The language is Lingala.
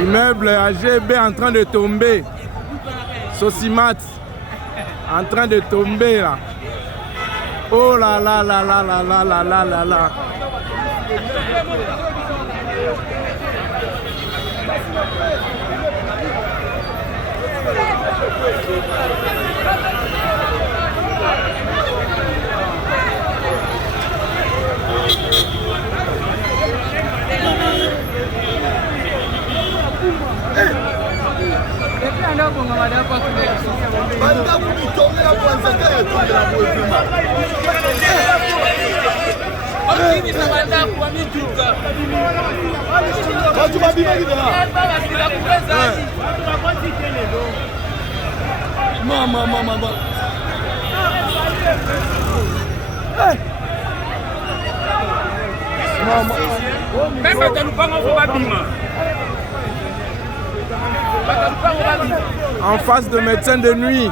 Immeuble AGB en train de tomber. Sosimat en train de tomber là. Oh là là là là là là là là là là. En face de médecin de nuit.